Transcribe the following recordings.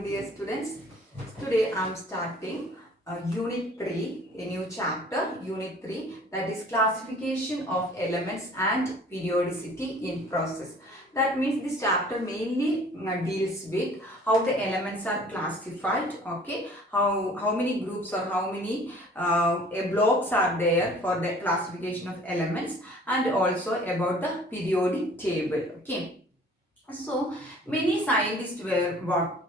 Dear students, today I am starting Unit 3, a new chapter, Unit 3, that is classification of elements and periodicity in process. That means this chapter mainly deals with how the elements are classified, okay, how many groups or how many blocks are there for the classification of elements, and also about the periodic table, okay. So many scientists were worked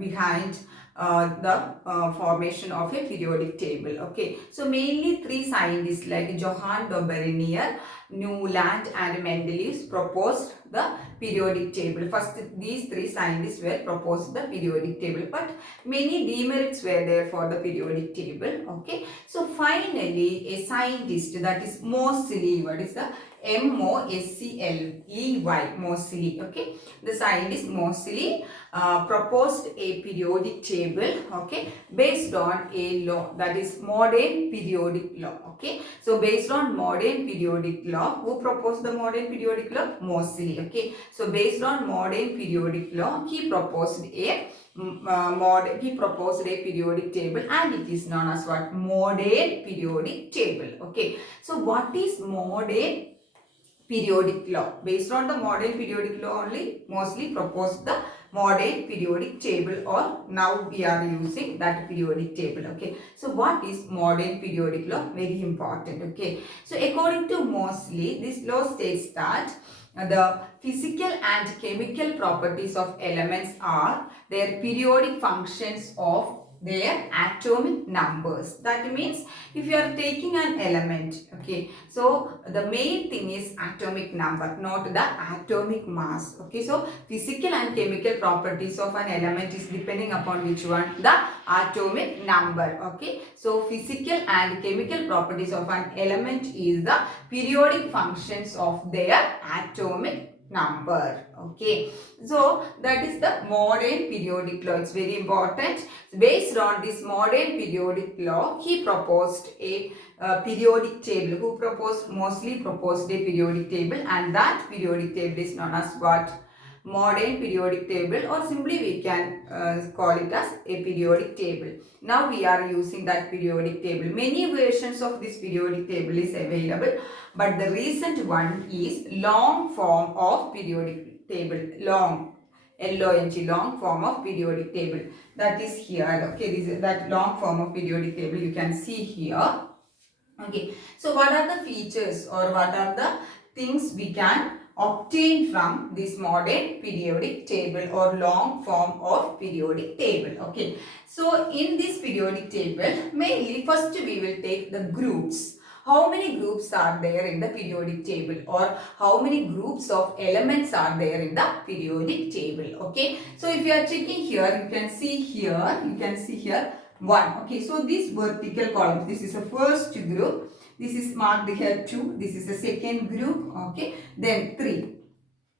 behind the formation of a periodic table. Okay, so mainly three scientists like Johann Bernoulli, Newland, and Mendeleev proposed the periodic table. First, these three scientists were proposed the periodic table, but many demerits were there for the periodic table. Okay, so finally, a scientist, that is Moseley. What is the Moseley, Moseley, okay. The scientist Moseley proposed a periodic table, okay, based on a law, that is modern periodic law, okay. So based on modern periodic law, who proposed the modern periodic law? Moseley, okay. So based on modern periodic law, he proposed a periodic table, and it is known as what? Modern periodic table, okay. So what is modern periodic law? Based on the modern periodic law only, mostly proposed the modern periodic table, or now we are using that periodic table, okay. So what is modern periodic law? Very important, okay. So according to Moseley, this law states that the physical and chemical properties of elements are their periodic functions of their atomic numbers. That means if you are taking an element, okay, so the main thing is atomic number, not the atomic mass, okay. So physical and chemical properties of an element is depending upon which one? The atomic number, okay. So physical and chemical properties of an element is the periodic functions of their atomic number, okay. So that is the modern periodic law. It's very important. Based on this modern periodic law, he proposed a periodic table. Who proposed? Mostly proposed a periodic table, and that periodic table is known as what? Modern periodic table, or simply we can call it as a periodic table. Now we are using that periodic table. Many versions of this periodic table is available, but the recent one is long form of periodic table. Long, LONG, long form of periodic table. That is here. Okay, this is that long form of periodic table. You can see here. Okay, so what are the features, or what are the things we can obtain from this modern periodic table or long form of periodic table? Okay, so in this periodic table, mainly first we will take the groups. How many groups are there in the periodic table, or how many groups of elements are there in the periodic table? Okay, so if you are checking here, you can see here 1. Okay, so this vertical column, this is the first group, this is marked here 2, this is the second group, okay, then 3,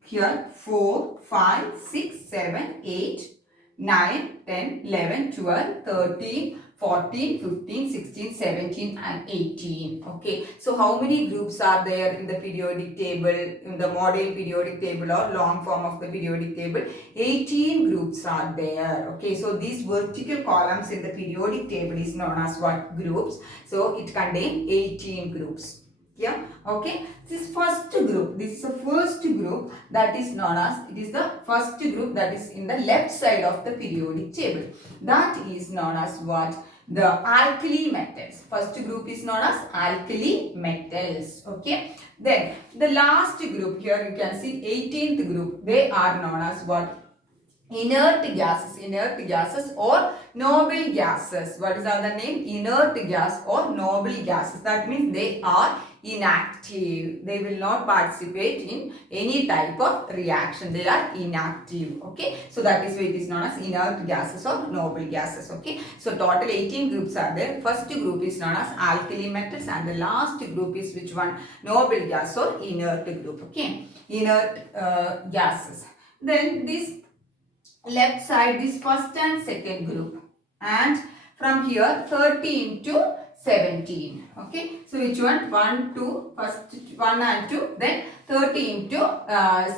here 4, 5, 6, 7, 8, 9, 10, 11, 12, 13, 14, 15, 16, 17 and 18. Okay, so how many groups are there in the periodic table, in the modern periodic table or long form of the periodic table? 18 groups are there. Okay, so these vertical columns in the periodic table is known as what? Groups. So it contains 18 groups. Yeah, okay. This first group, this is the first group, that is known as, it is the first group that is in the left side of the periodic table. That is known as what? The alkali metals. First group is known as alkali metals. Okay. Then the last group, here you can see 18th group, they are known as what? Inert gases or noble gases. What is the other name? Inert gas or noble gases. That means they are inactive. They will not participate in any type of reaction. They are inactive. Okay. So that is why it is known as inert gases or noble gases. Okay. So total 18 groups are there. First group is known as alkali metals, and the last group is which one? Noble gas or inert group. Okay. Inert gases. Then this left side, this first and second group, and from here 13 to 17. Okay, so which one? 1, 2, first 1 and 2, then 13 to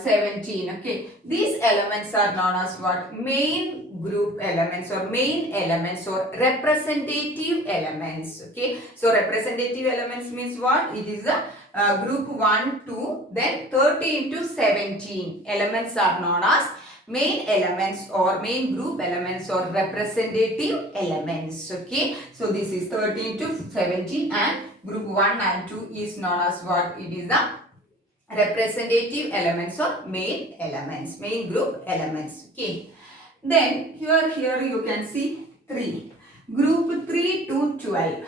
17. Okay, these elements are known as what? Main group elements or main elements or representative elements. Okay, so representative elements means what? It is a group 1, 2, then 13 to 17 elements are known as main elements or main group elements or representative elements. Okay, so this is 13 to 17 and group 1 and 2 is known as what? It is the representative elements or main elements, main group elements. Okay, then here you can see 3, group 3 to 12.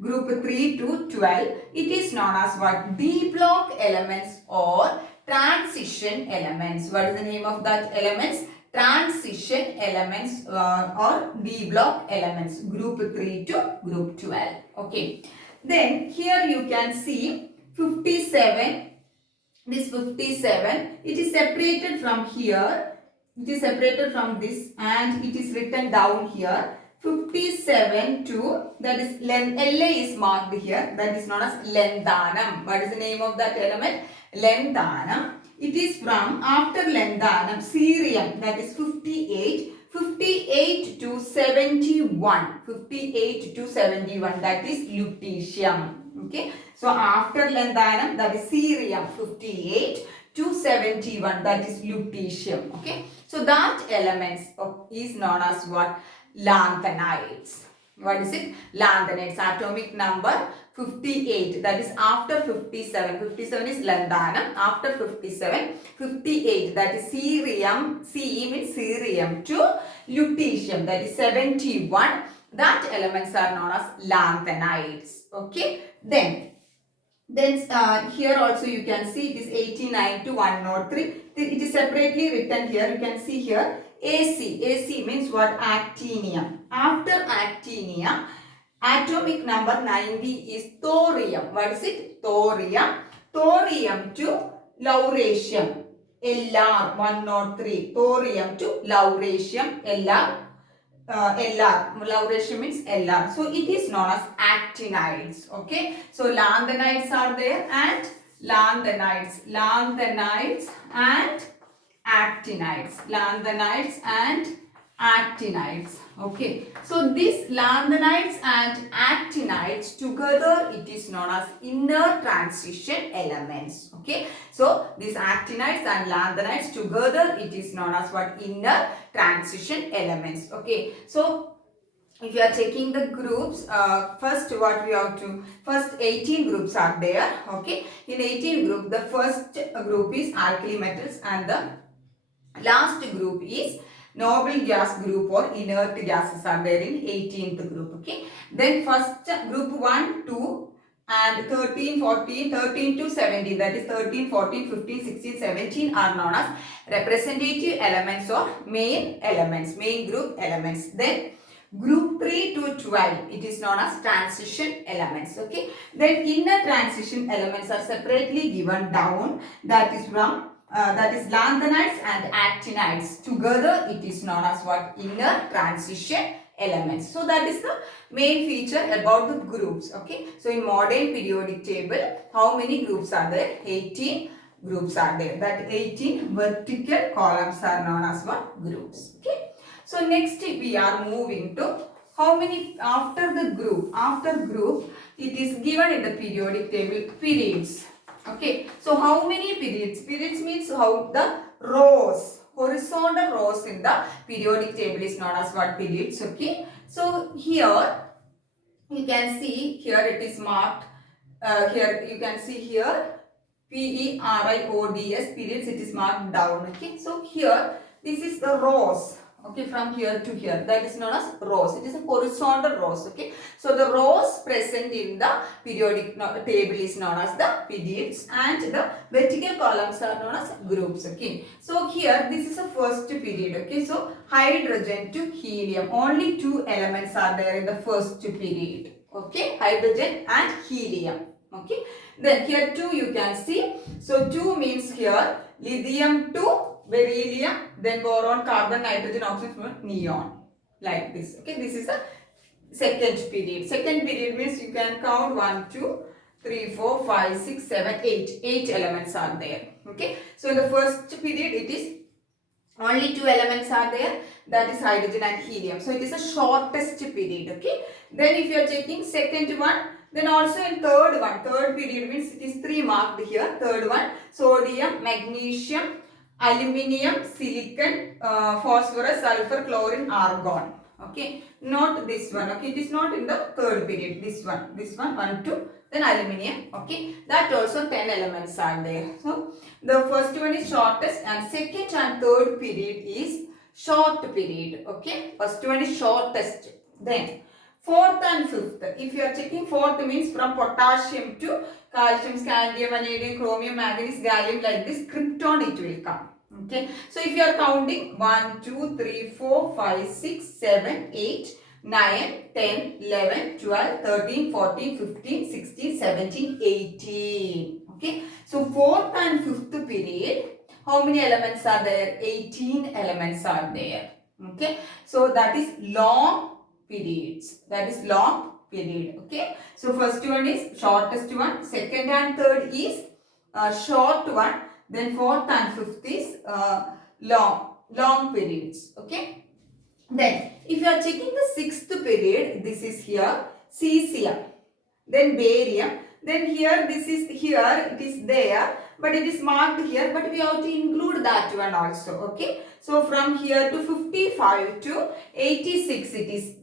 Group 3 to 12, it is known as what? D block elements or transition elements. What is the name of that elements? Transition elements or D block elements. Group 3 to group 12. Okay. Then here you can see 57. This 57, it is separated from here. It is separated from this and it is written down here. 57 to, that is LA is marked here, that is known as Lenthanam. What is the name of that element? Lenthanam. It is from after Lenthanam, cerium, that is 58. 58 to 71. 58 to 71, that is lutetium. Okay, so after Lenthanam, that is cerium 58 to 71, that is lutetium. Okay, so that elements is known as what? Lanthanides. What is it? Lanthanides. Atomic number 58. That is after 57. 57 is lanthanum. After 57, 58. That is cerium. Ce means cerium to lutetium. That is 71. That elements are known as lanthanides. Okay. Then here also you can see it is 89 to 103. It is separately written here. You can see here. AC. AC means what? Actinium. After actinium, atomic number 90 is thorium. What is it? Thorium. Thorium to lauratium. LR 103. Thorium to lauratium. LR. Lauratium means LR. So it is known as actinides. Okay. So lanthanides are there and lanthanides. Lanthanides and actinides. Lanthanides and actinides. Okay, so these lanthanides and actinides together, it is known as inner transition elements. Okay, so these actinides and lanthanides together, it is known as what? Inner transition elements. Okay, so if you are taking the groups, first what we have to, first 18 groups are there. Okay, in 18 group, the first group is alkali metals and the last group is noble gas group or inert gases are there in 18th group. Okay, then first group 1, 2 and 13, 14, 13 to 17, that is 13, 14, 15, 16, 17 are known as representative elements or main elements, main group elements. Then group 3 to 12, it is known as transition elements. Okay, then inner transition elements are separately given down, that is from that is lanthanides and actinides. Together it is known as what? Inner transition elements. So that is the main feature about the groups. Okay, so in modern periodic table, how many groups are there? 18 groups are there. That 18 vertical columns are known as what? Groups. Okay, so next we are moving to how many after the group. After group, it is given in the periodic table periods. Okay, so how many periods? Periods means how the rows, horizontal rows in the periodic table is known as what? Periods. Okay, so here you can see, here it is marked, here you can see here periods, periods, it is marked down. Okay, so here this is the rows. Okay, from here to here, that is known as rows. It is a horizontal rows. Okay, so the rows present in the periodic table is known as the periods and the vertical columns are known as groups. Okay, so here this is the first period. Okay, so hydrogen to helium, only two elements are there in the first period. Okay, hydrogen and helium. Okay, then here 2 you can see. So 2 means here lithium to beryllium, then boron, carbon, nitrogen, oxygen, neon, like this. Okay, this is a second period. Second period means you can count 1, 2, 3, 4, 5, 6, 7, 8. 8 elements are there. Okay. So in the first period it is only 2 elements are there, that is hydrogen and helium. So it is the shortest period. Okay. Then if you are checking second one, then also in third one, third period means it is 3 marked here. Third one, sodium, magnesium, aluminium, silicon, phosphorus, sulfur, chlorine, argon. Okay, not this one. Okay, it is not in the third period. This one, 1, 2, then aluminium. Okay, that also 10 elements are there. So the first one is shortest and second and third period is short period. Okay, first one is shortest. Then fourth and fifth. If you are checking, fourth means from potassium to calcium, scandium, vanadium, chromium, manganese, gallium, like this, krypton it will come. Okay. So if you are counting 1, 2, 3, 4, 5, 6, 7, 8, 9, 10, 11, 12, 13, 14, 15, 16, 17, 18. Okay. So fourth and fifth period, how many elements are there? 18 elements are there. Okay. So that is long periods. That is long period. Okay. So first one is shortest one. Second and third is short one. Then fourth and fifth is long periods. Okay. Then if you are checking the sixth period, this is here cesium, then barium. Then here this is here, it is there, but it is marked here, but we have to include that one also. Okay. So from here to 55 to 86 it is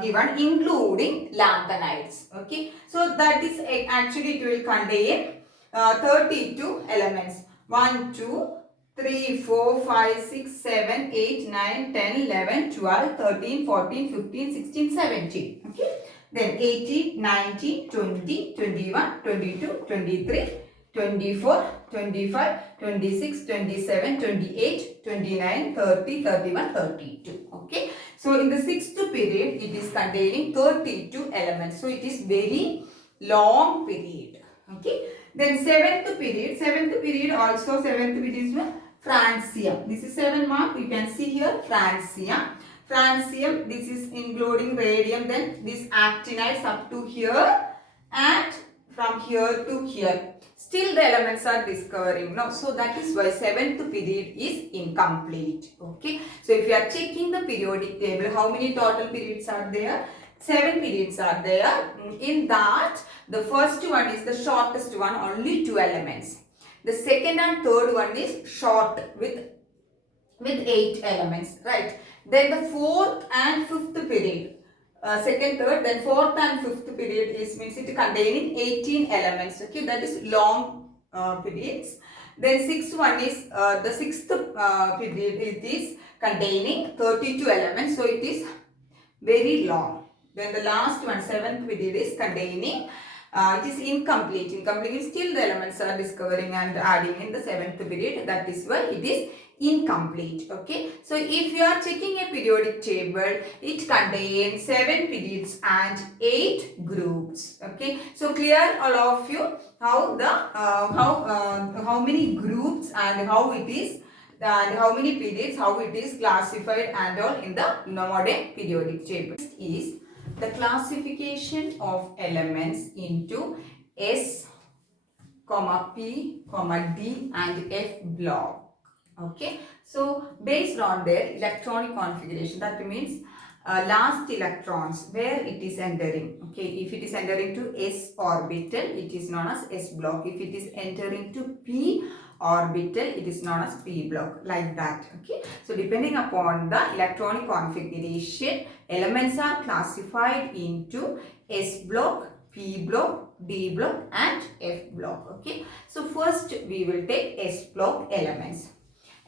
given, including lanthanides. Okay. So that is actually it will contain 32 elements. 1, 2, 3, 4, 5, 6, 7, 8, 9, 10, 11, 12, 13, 14, 15, 16, 17. Okay. Then 18, 19, 20, 21, 22, 23, 24, 25, 26, 27, 28, 29, 30, 31, 32. Okay. So in the sixth period, it is containing 32 elements. So it is very long period. Okay. Then seventh period also is francium. This is 7 mark. You can see here francium. Francium, this is including radium. Then this actinides up to here and from here to here. Still the elements are discovering. No, so that is why seventh period is incomplete. Okay. So if you are checking the periodic table, how many total periods are there? 7 periods are there. In that, the first one is the shortest one, only 2 elements. The second and third one is short with 8 elements, right? Then the fourth and fifth period, second, third, then fourth and fifth period is means it containing 18 elements. Okay, that is long periods. Then sixth one is the sixth period. It is containing 32 elements, so it is very long. Then the last one, seventh period, is containing, it is incomplete. Incomplete means still the elements are discovering and adding in the seventh period. That is why it is incomplete. Okay. So if you are checking a periodic table, it contains 7 periods and 8 groups. Okay. So clear all of you how the how many groups and how it is, and how many periods, how it is classified and all in the modern periodic table. Next is the classification of elements into S, P, D and F block. Okay, so based on their electronic configuration, that means last electrons where it is entering. Okay, if it is entering to S orbital, it is known as S block. If it is entering to P orbital, it is known as P block, like that. Okay, so depending upon the electronic configuration, elements are classified into S block, P block, D block and F block. Okay, so first we will take S block elements.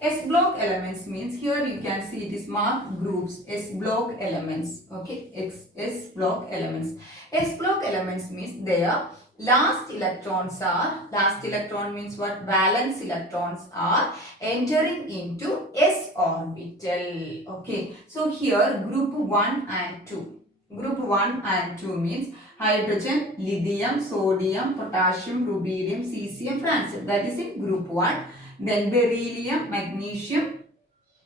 S block elements means here you can see it is marked groups, S block elements. Okay, S block elements. S block elements means their last electrons are, last electron means what? Valence electrons are entering into S orbital. Okay, so here group 1 and 2. Group 1 and 2 means hydrogen, lithium, sodium, potassium, rubidium, cesium, francium. That is in group 1. Then beryllium, magnesium,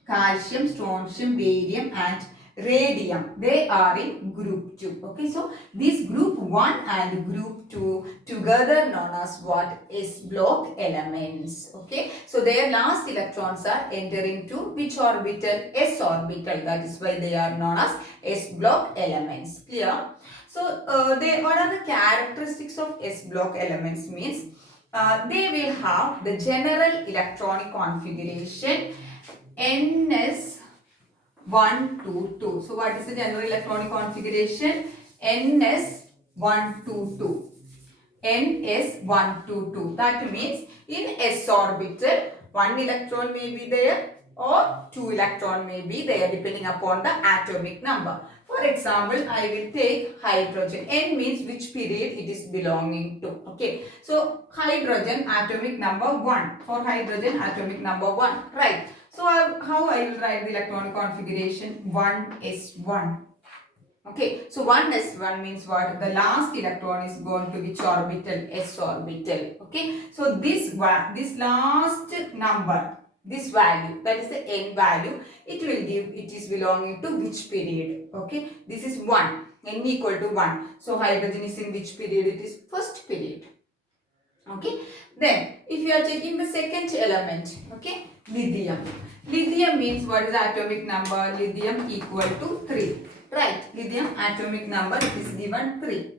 calcium, strontium, barium and radium, they are in group 2. Okay, so this group 1 and group 2 together known as what? S block elements. Okay, so their last electrons are entering to which orbital? S orbital. That is why they are known as S block elements. Clear? So what are the characteristics of S block elements? Means they will have the general electronic configuration NS122. So what is the general electronic configuration? NS122. NS122. That means in S orbital, one electron may be there or two electron may be there depending upon the atomic number. For example, I will take hydrogen. N means which period it is belonging to. Okay. So hydrogen atomic number 1. For hydrogen atomic number 1. Right. So how I will write the electronic configuration? 1s1. Okay, so 1s1 means what? The last electron is going to which orbital? S orbital. Okay, so this last number, this value, that is the n value, it will give, it is belonging to which period? Okay, this is 1, n equal to 1. So hydrogen is in which period? It is first period. Okay, then if you are checking the second element, okay, lithium. Lithium means what is the atomic number? Lithium equal to 3. Right, lithium atomic number is given 3.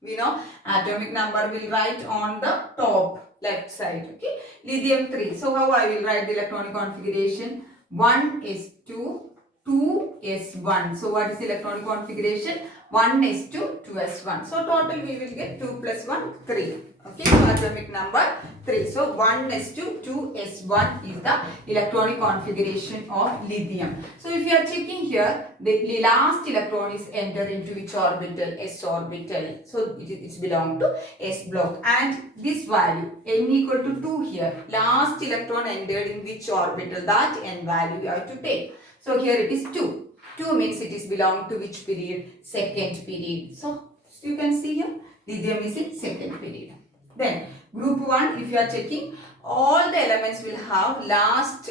We know atomic number will write on the top left side. Okay, lithium 3. So how I will write the electronic configuration? 1s2, 2s1. So what is the electronic configuration? 1s2, 2s1. So total we will get 2 plus 1, 3. Okay, so atomic number 3. So 1s2, 2s1 is the electronic configuration of lithium. So if you are checking here, the last electron is entered into which orbital? S orbital. So it belongs to S block. And this value, n equal to 2 here. Last electron entered in which orbital? That n value you have to take. So here it is 2. 2 means it is belong to which period? Second period. So you can see here, lithium is in second period. Then group 1, if you are checking, all the elements will have last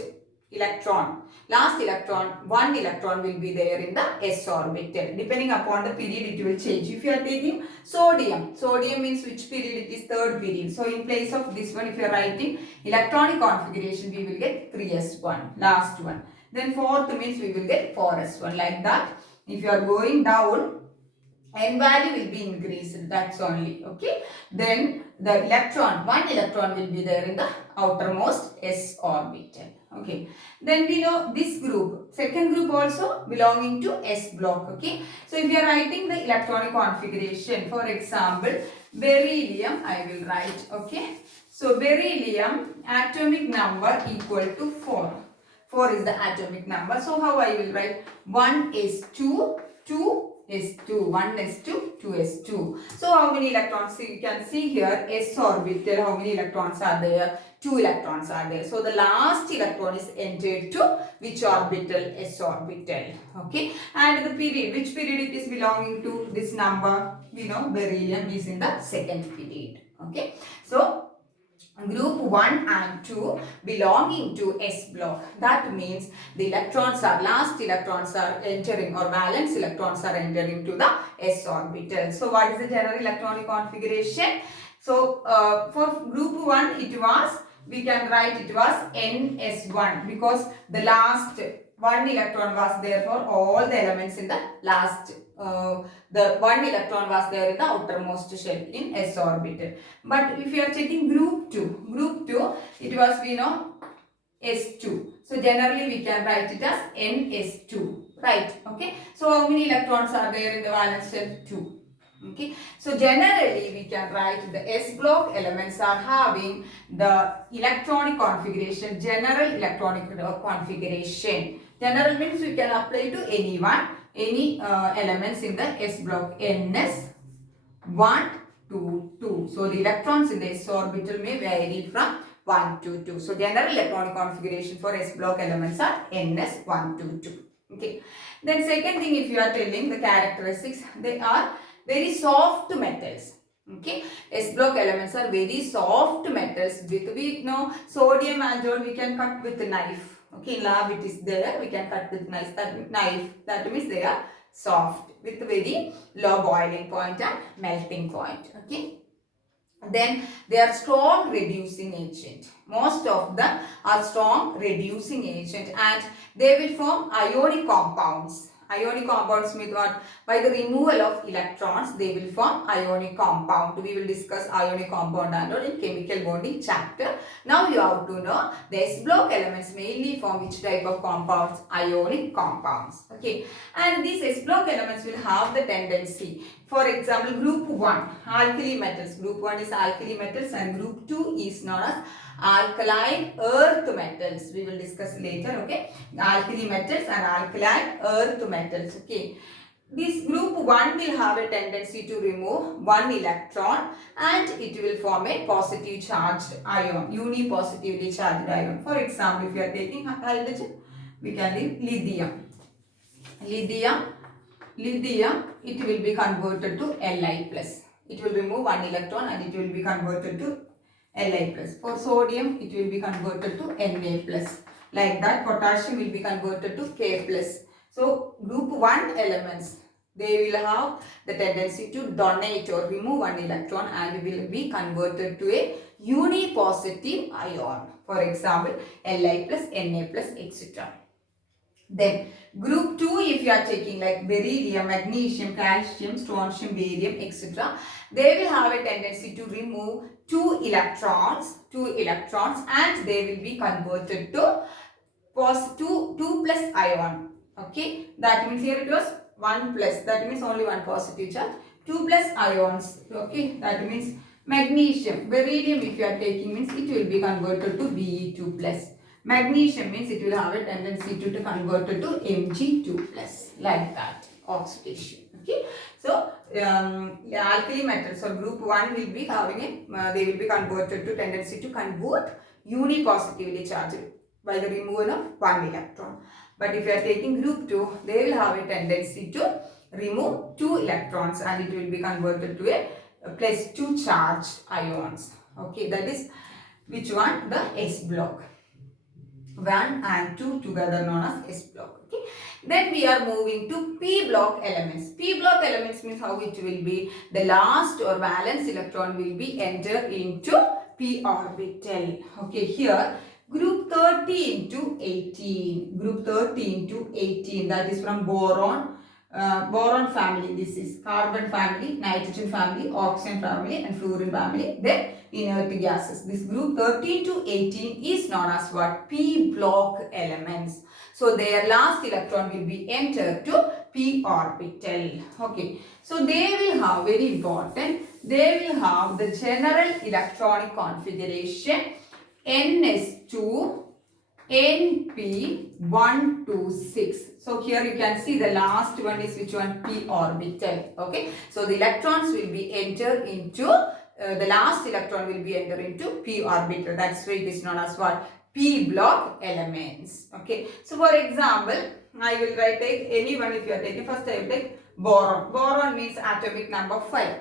electron. Last electron, one electron will be there in the S orbital. Depending upon the period, it will change. If you are taking sodium, sodium means which period? It is third period. So in place of this one, if you are writing electronic configuration, we will get 3s1, last one. Then fourth means we will get 4s1, like that. If you are going down, n value will be increased, that's only. Okay, then the electron, one electron will be there in the outermost S orbital. Okay, then we know this group, second group also belonging to S block. Okay, so if you are writing the electronic configuration, for example beryllium, I will write. Okay, so beryllium atomic number equal to 4. 4 is the atomic number. So how I will write? 1 is 2, 2 is 2, 1 is 2, 2 is 2. So how many electrons? So you can see here S orbital, how many electrons are there? 2 electrons are there. So the last electron is entered to which orbital? S orbital. Okay, and the period, which period it is belonging to? This number, we know beryllium is in the second period. Okay, so group 1 and 2 belonging to S block. That means the electrons are, last electrons are entering, or valence electrons are entering to the S orbital. So what is the general electronic configuration? So for group 1 it was, we can write it was NS1 because the last one electron was there for all the elements in the last, the one electron was there in the outermost shell in S orbital. But if you are checking group 2, it was, we know, S2. So generally we can write it as NS2, right? Okay, so how many electrons are there in the valence shell? 2. Okay, so generally we can write the S block elements are having the electronic configuration, general electronic configuration. General means we can apply to anyone, any elements in the S block. NS 1 to 2. So the electrons in the S orbital may vary from 1 to 2. So general electronic configuration for S block elements are NS 1 to 2. Okay. Then second thing, if you are telling the characteristics, they are very soft metals. Okay, S block elements are very soft metals. With, we know, sodium and all we can cut with a knife. Okay, in lab it is there. We can cut with knife. That means they are soft with very low boiling point and melting point. Okay. Then they are strong reducing agent. Most of them are strong reducing agent and they will form ionic compounds. Ionic compounds mean what? By the removal of electrons, they will form ionic compound. We will discuss ionic compound and all in chemical bonding chapter. Now you have to know the S-block elements mainly form which type of compounds? Ionic compounds. Okay. And these S-block elements will have the tendency. For example, group 1, alkali metals. Group 1 is alkali metals and group 2 is known as alkaline earth metals. We will discuss later, okay. Alkali metals and alkaline earth metals, okay. This group 1 will have a tendency to remove one electron and it will form a positive charged ion, unipositively charged ion. For example, if you are taking hydrogen, we can leave lithium. Lithium, it will be converted to Li plus. It will remove one electron and it will be converted to Li plus. For sodium, it will be converted to Na plus. Like that, potassium will be converted to K plus. So, group 1 elements, they will have the tendency to donate or remove one electron and will be converted to a unipositive ion. For example, Li plus, Na plus, etc. Then group 2, if you are taking like beryllium, magnesium, calcium, strontium, barium, etc. They will have a tendency to remove two electrons and they will be converted to 2 plus ion. Okay, that means here it was 1 plus, that means only one positive charge. 2 plus ions, okay, that means magnesium, beryllium if you are taking means it will be converted to Be2 plus. Magnesium means it will have a tendency to convert it to Mg2 plus, like that, oxidation. Okay, so alkali metals or group 1 will be having a, they will be converted to tendency to convert unipositively charged by the removal of one electron. But if you are taking group 2, they will have a tendency to remove two electrons and it will be converted to a plus 2 charged ions. Okay, that is which one? The S block. 1 and 2 together known as S block. Okay. Then we are moving to P block elements. P block elements means how it will be. The last or valence electron will be enter into P orbital. Okay, here group 30 into 18. Group 30 into 18, that is from boron. Boron family, this is carbon family, nitrogen family, oxygen family and fluorine family. Then inert gases. This group 13 to 18 is known as what? P block elements. So their last electron will be entered to P orbital. Okay. So they will have, very important, they will have the general electronic configuration NS2 NP126. So here you can see the last one is which one? P orbital. Okay. So the electrons will be entered into the last electron will be entered into P orbital. That's why it is known as what? P block elements. Okay. So for example, I will write any one if you are taking. First I will take boron. Boron means atomic number 5.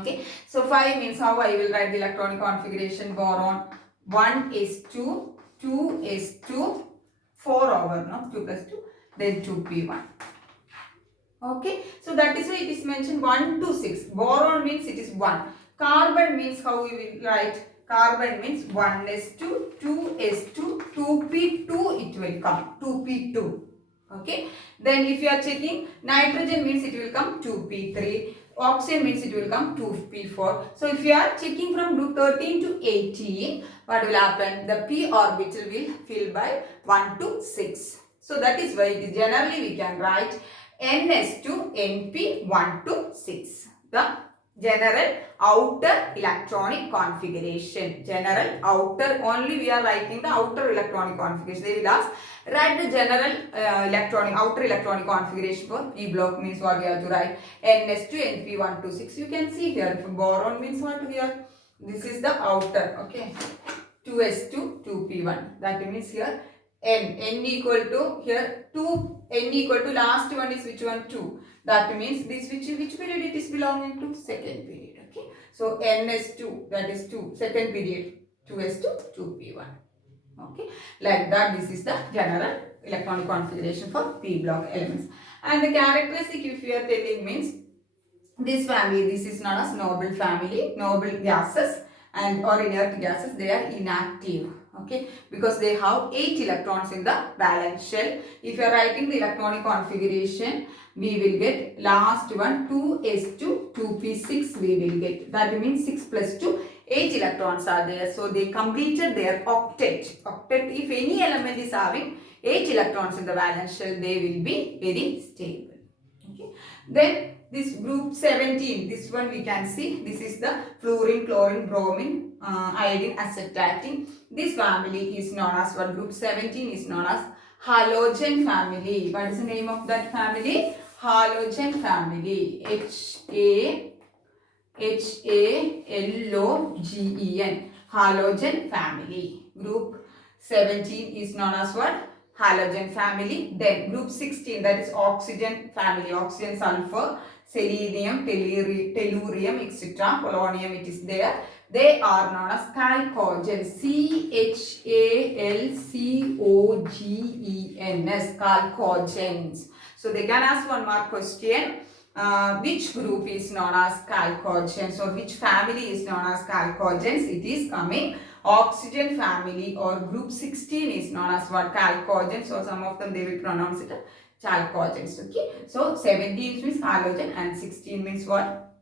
Okay. So 5 means how I will write the electronic configuration boron. 1 is 2. 2 is 2, 4 over, no? 2 plus 2, then 2p1. Okay, so that is why it is mentioned 1 to 6. Boron means it is 1. Carbon means how we will write? Carbon means 1s2, 2s2, 2p2 it will come, 2p2. Okay, then if you are checking, nitrogen means it will come 2p3. Oxygen means it will come 2p4. So if you are checking from group 13 to 18, what will happen? The p orbital will fill by 1 to 6. So that is why it is generally we can write ns to np 1 to 6. The general outer electronic configuration. General outer, only we are writing the outer electronic configuration. They will ask, write the general outer electronic configuration for P block means what we have to write? Ns to Np126. You can see here, if boron means what here? This is the outer, okay. 2s to 2p1. That means here n equal to here 2, n equal to last one is which one? 2. That means this which period it is belonging to? Second period. Okay. So ns2, that is 2, second period, 2s to 2p1. Okay, like that, this is the general electronic configuration for p block elements. And the characteristic, if you are telling, means this family, this is known as noble family. Noble gases and or inert gases, they are inactive, okay, because they have 8 electrons in the valence shell. If you are writing the electronic configuration, we will get last one 2s2 2p6 we will get. That means 6 plus 2, 8 electrons are there. So they completed their octet. Octet, if any element is having 8 electrons in the valence shell, they will be very stable. Okay. Then this group 17, this one we can see, this is the fluorine, chlorine, bromine, iodine, acetating. This family is known as what? Group 17 is known as halogen family. What is the name of that family? Halogen family. H-A-L-O-G-E-N. Halogen family. Group 17 is known as what? Halogen family. Then group 16, that is oxygen family. Oxygen, sulfur, selenium, tellurium, etc. Polonium, it is there. They are known as chalcogens. C-H-A-L-C-O-G-E-N-S. Chalcogens. So they can ask one more question. Which group is known as chalcogens, or which family is known as chalcogens? It is coming oxygen family, or group 16 is known as what? Chalcogens, or some of them they will pronounce it chalcogens. Okay, so 17 means halogen and 16 means what?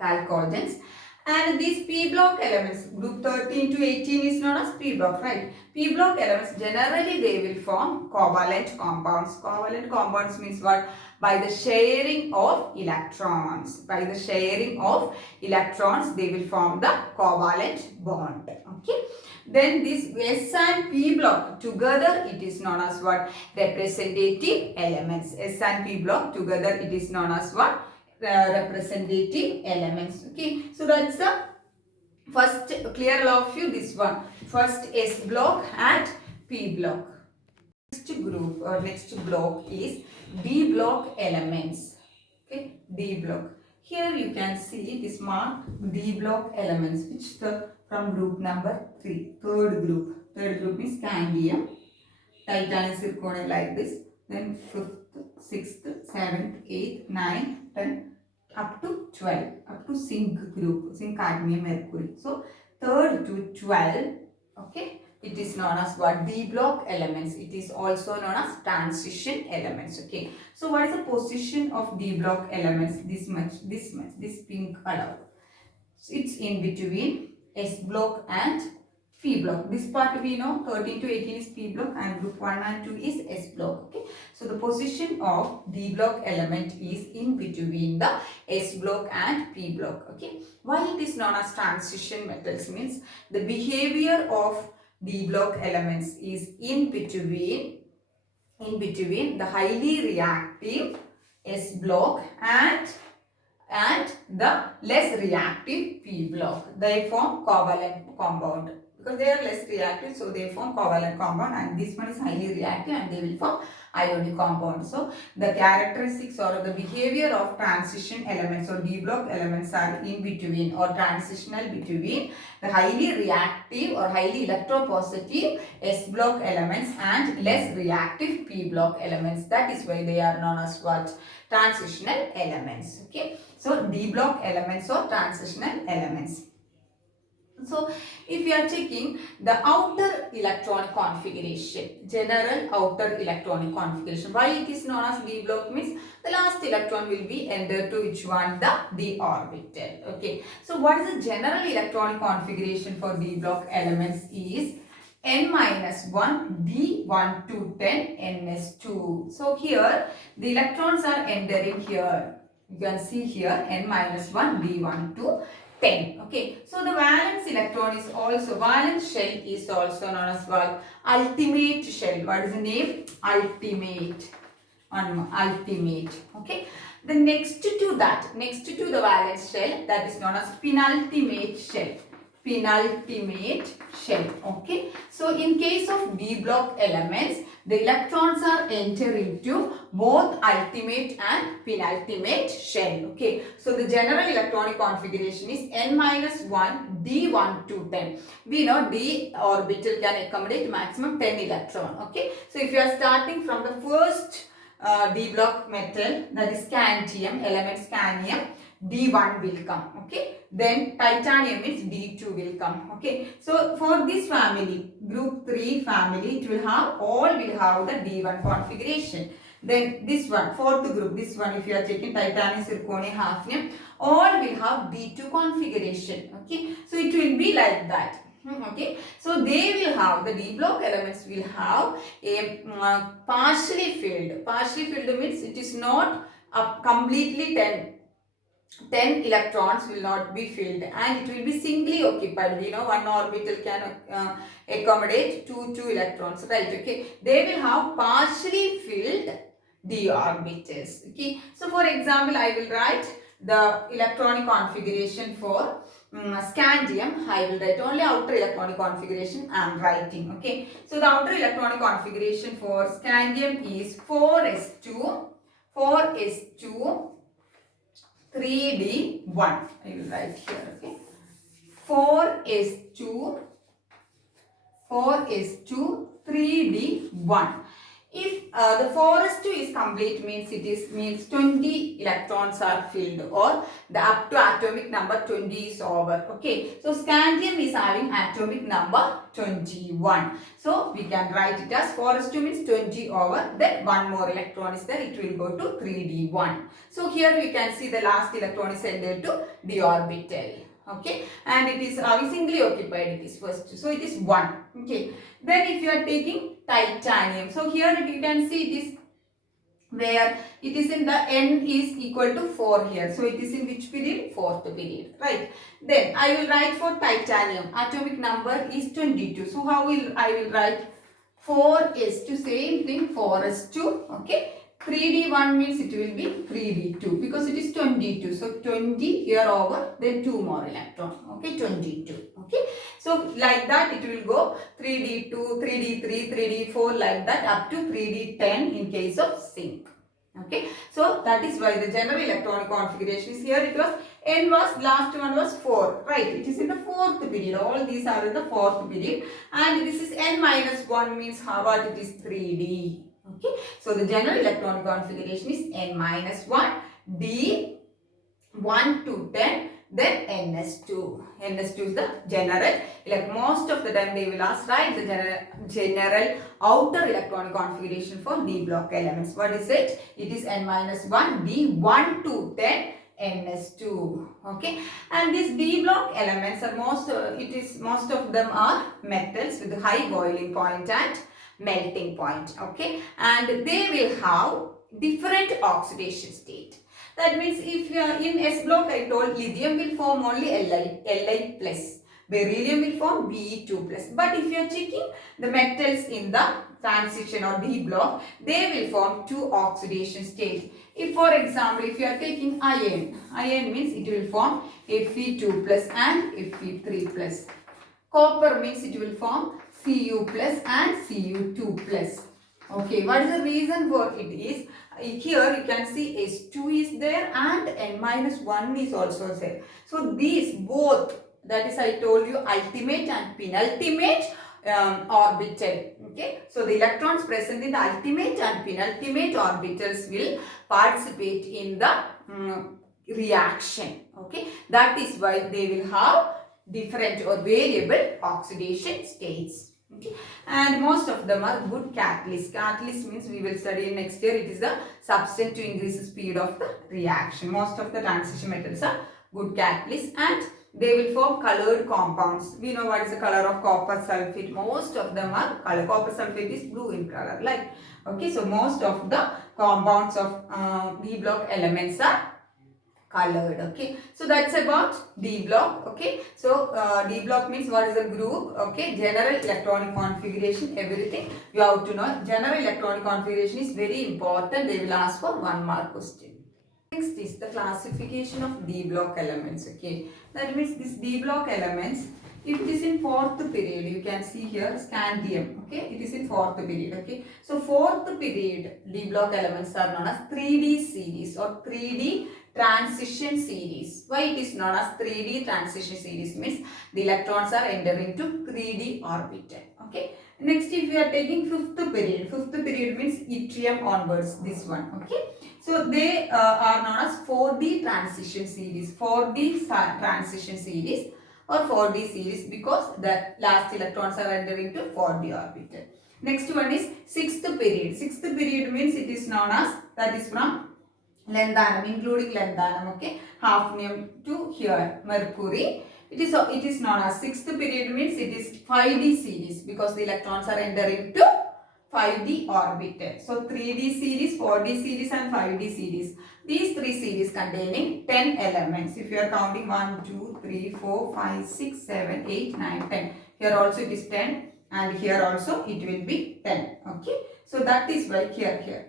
Chalcogens. And these p block elements, group 13 to 18 is known as p block, right? P block elements, generally they will form covalent compounds. Covalent compounds means what? By the sharing of electrons. By the sharing of electrons, they will form the covalent bond. Okay. Then this S and P block together, it is known as what? Representative elements. S and P block together, it is known as what? Representative elements. Okay, so that's the first clear all of you, this one. First S block and P block. Next group or next block is D block elements. Okay, D block. Here you can see this mark D block elements, which the from group number 3. Third group. Third group is scandium, titanium, zirconium, like this. Then 5th, 6th, 7th, 8th, 9th, 10th, up to 12, up to zinc group, zinc, cadmium, mercury. So 3rd to 12, okay, it is known as what? D block elements. It is also known as transition elements. Okay, so what is the position of D block elements? This much, this pink color. So it's in between S block and P block. This part we know 13 to 18 is P block and group 1 and 2 is S block. Okay, so the position of D block element is in between the S block and P block. Okay, why it is known as transition metals means the behavior of D block elements is in between the highly reactive S block and the less reactive P block. They form covalent compound. Because they are less reactive, so they form covalent compound, and this one is highly reactive and they will form ionic compound. So the characteristics or the behavior of transition elements or D block elements are in between or transitional between the highly reactive or highly electropositive S block elements and less reactive P block elements. That is why they are known as what? Transitional elements. Okay, so D block elements or transitional elements. So if we are checking the outer electronic configuration, general outer electronic configuration, why it is known as D block means the last electron will be entered to which one? The d orbital. Okay, so what is the general electronic configuration for D block elements is n-1 d1 to 10 ns2. So here the electrons are entering here. You can see here n-1 d1 to 10. Okay, so the valence electron is also, valence shell is also known as what? Ultimate shell. What is the name? Ultimate. Ultimate. Okay, the next to that, next to the valence shell, that is known as penultimate shell. penultimate shell. Okay, so in case of d block elements, the electrons are enter into both ultimate and penultimate shell. Okay, so the general electronic configuration is n minus 1 d1 to 10. We know d orbital can accommodate maximum 10 electron. Okay, so if you are starting from the first d block metal, that is scandium, element scandium, d1 will come. Okay, then titanium is d2 will come. Okay, so for this family, group 3 family, it will have, all will have the d1 configuration. Then this one, fourth group, this one, if you are taking titanium, zirconium, hafnium, all will have d2 configuration. Okay, so it will be like that. Okay, so they will have, the d block elements will have a partially filled. Partially filled means it is not completely 10 electrons will not be filled, and it will be singly occupied. We know one orbital can accommodate two electrons, right? Okay, they will have partially filled d orbitals. Okay, so for example, I will write the electronic configuration for scandium. I will write only outer electronic configuration I am writing. Okay, so the outer electronic configuration for scandium is 4s2 3d1. I will write here. Okay, 4s2 3d1. If the 4s2 is complete, means it means 20 electrons are filled, or the up to atomic number 20 is over. Okay, so scandium is having atomic number 21. So we can write it as 4s2 means 20 over, then one more electron is there, it will go to 3d1. So here we can see the last electron is sent to d orbital. Okay, and it is singly occupied, it is first, so it is 1. Okay, then if you are taking titanium, so here you can see it is where it is in the n is equal to 4 here, so it is in which period? Fourth period, right? Then I will write for titanium, atomic number is 22. So how will I will write 4s2, same thing, 4s2. Okay, 3d1 means it will be 3d2 because it is 22. So 20 here over, then 2 more electron. Okay, 22. Okay, so like that it will go 3d2, 3d3, 3d4, like that up to 3d10 in case of zinc. Okay, so that is why the general electronic configuration is here. It was n was, last one was 4, right? It is in the fourth period. All these are in the fourth period, and this is n minus 1 means how what it is 3d. Okay, so the general electronic configuration is n minus 1 d 1 to 10, then ns2. ns2 is the general. Like most of the time they will ask, right, the general outer electronic configuration for d block elements. What is it? It is n minus 1 d 1 to 10 ns2. Okay, and these d block elements are most of them are metals with high boiling point and melting point. Okay, and they will have different oxidation state. That means if you are in S block, I told lithium will form only Li plus, beryllium will form Be2 plus. But if you are checking the metals in the transition or D block, they will form two oxidation states. If for example, if you are taking iron means it will form Fe2 plus and Fe3 plus. Copper means it will form Cu plus and Cu2 plus. Okay, what is the reason for it is, here you can see S2 is there and N minus 1 is also there. So these both, that is I told you, ultimate and penultimate orbital. Okay, so the electrons present in the ultimate and penultimate orbitals will participate in the reaction. Okay, that is why they will have different or variable oxidation states. Okay, and most of them are good catalysts. Catalyst means we will study next year. It is the substance to increase the speed of the reaction. Most of the transition metals are good catalysts, and they will form colored compounds. We know what is the color of copper sulfate. Most of them are color. Copper sulfate is blue in color. Like, okay, so most of the compounds of D block elements are colored. Okay, so that's about D block. Okay, so D block means what is the group. Okay, general electronic configuration, everything you have to know. General electronic configuration is very important. They will ask for 1 mark question. Next is the classification of D block elements. Okay, that means this D block elements, If it is in fourth period, you can see here scandium. Okay, it is in fourth period. Okay, so fourth period D block elements are known as 3D series or 3D transition series. Why it is known as 3D transition series? Means the electrons are entering to 3D orbital. Okay. Next, if we are taking fifth period means yttrium onwards. This one. Okay. So they are known as 4D transition series. 4D transition series or 4D series because the last electrons are entering to 4D orbital. Next one is sixth period. Sixth period means it is known as, that is from lanthanum, including lanthanum, okay, hafnium to here mercury. It is known as sixth period means it is 5D series because the electrons are entering to 5D orbital. So 3D series, 4D series and 5D series. These three series containing 10 elements. If you are counting 1, 2, 3, 4, 5, 6, 7, 8, 9, 10. Here also it is 10 and here also it will be 10. Okay. So that is why here.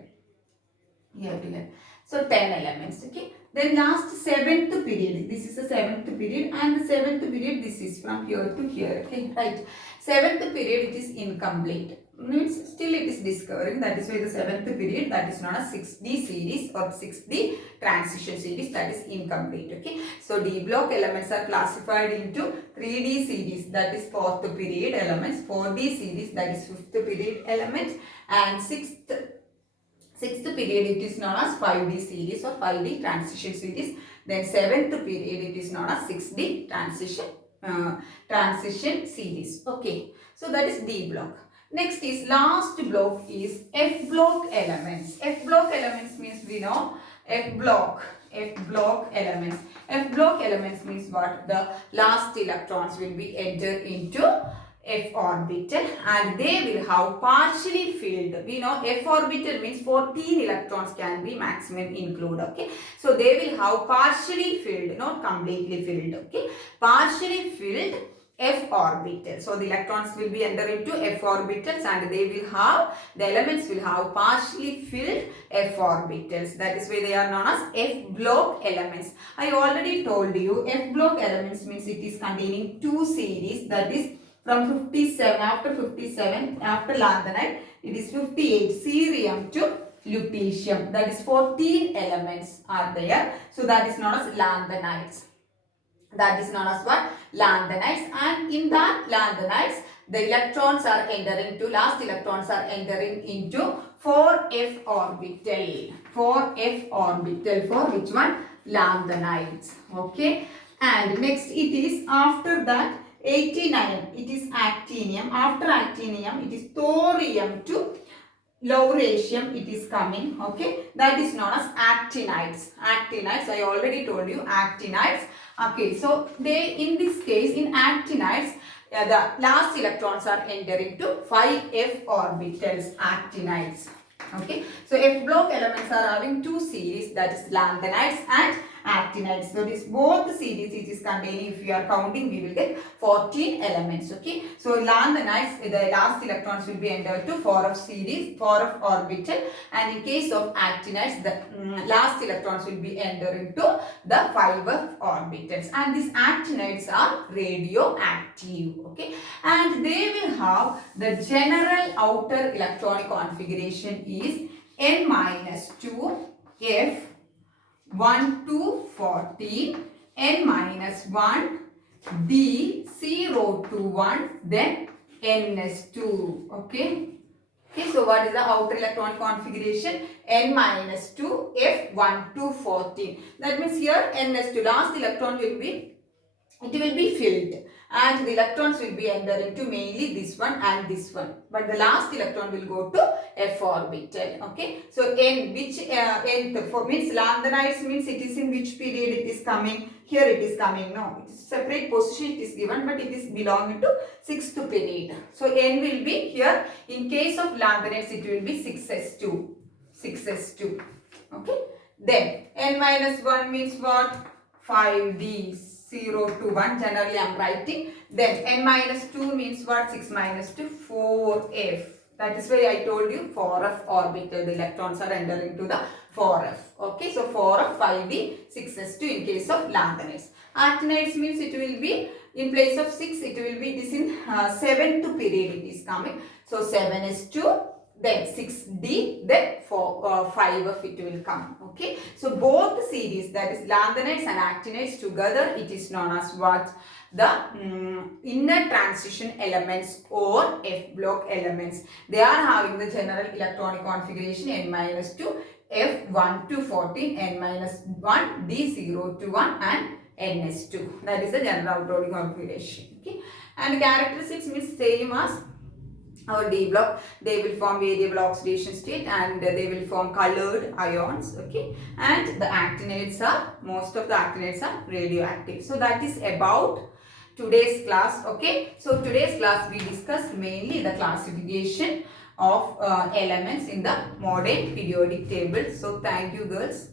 So 10 elements. Okay. Then last seventh period. This is the seventh period and the seventh period this is from here to here. Okay. Right. Seventh period it is incomplete. Means still it is discovering. That is why the seventh period, that is known as 6D series or 6D transition series, that is incomplete. Okay. So D block elements are classified into 3D series, that is fourth period elements, 4D series, that is fifth period elements, and sixth period it is known as 5D series or 5D transition series. Then seventh period it is known as 6D transition series. Okay. So that is D block. Next is last block is F block elements. F block elements means we know F block elements. F block elements means what? The last electrons will be entered into F orbital and they will have partially filled. We know F orbital means 14 electrons can be maximum include. Okay. So they will have partially filled, not completely filled. Okay. Partially filled F orbital. So the electrons will be enter into F orbitals and they will have, the elements will have partially filled F orbitals. That is why they are known as F block elements. I already told you F block elements means it is containing two series, that is from 57, after lanthanide, it is 58, cerium to lutetium. That is 14 elements are there. So that is known as lanthanides. That is known as what? Lanthanides. And in that lanthanides, the electrons are entering to, last electrons are entering into 4f orbital. 4f orbital for which one? Lanthanides. Okay. And next it is after that 89. It is actinium. After actinium, it is thorium to lauretium it is coming. Okay. That is known as actinides. Actinides, I already told you actinides. Okay, so they, in this case, in actinides, the last electrons are entering to 5f orbitals, actinides. Okay, so F block elements are having two series, that is lanthanides and actinides. So this both the series it is containing, if you are counting, we will get 14 elements. Okay, so lanthanides, the last electrons will be entered to 4f series, 4f orbital, and in case of actinides, the last electrons will be entering to the 5f orbitals, and these actinides are radioactive. Okay, and they will have the general outer electronic configuration is N-2 F 1 to 14, N-1 D 0 to 1, then Ns2. Okay. Okay, so what is the outer electron configuration? N-2 F 1 to 14. That means here Ns2, last electron will be, it will be filled and the electrons will be entering to mainly this one and this one, but the last electron will go to F orbital. Okay, so N, which N for means lanthanides means it is in which period it is coming. Here it is coming, no, it is separate position it is given, but it is belonging to 6th period. So N will be here, in case of lanthanides it will be 6s2, 6s2. Okay, then N-1 means what? 5D 0 to 1, generally I am writing. Then N-2 means what? 6 minus 2, 4f. That is why I told you 4f orbital, the electrons are entering to the 4f. Okay. Okay, so 4f5d 6s2 in case of lanthanides. Actinides means it will be in place of 6, it will be, it is in 7th period it is coming. So 7s2, then 6d, then 5f it will come. Okay, so both the series, that is lanthanides and actinides together, it is known as what? The inner transition elements or F block elements. They are having the general electronic configuration n-2, F1 to 14, n-1, D0 to 1 and ns2. That is the general electronic configuration. Okay, and characteristics means same as our D block. They will form variable oxidation state and they will form colored ions. Okay, and the actinides are, most of the actinides are radioactive. So that is about today's class. Okay, so today's class we discussed mainly the classification of elements in the modern periodic table. So thank you girls.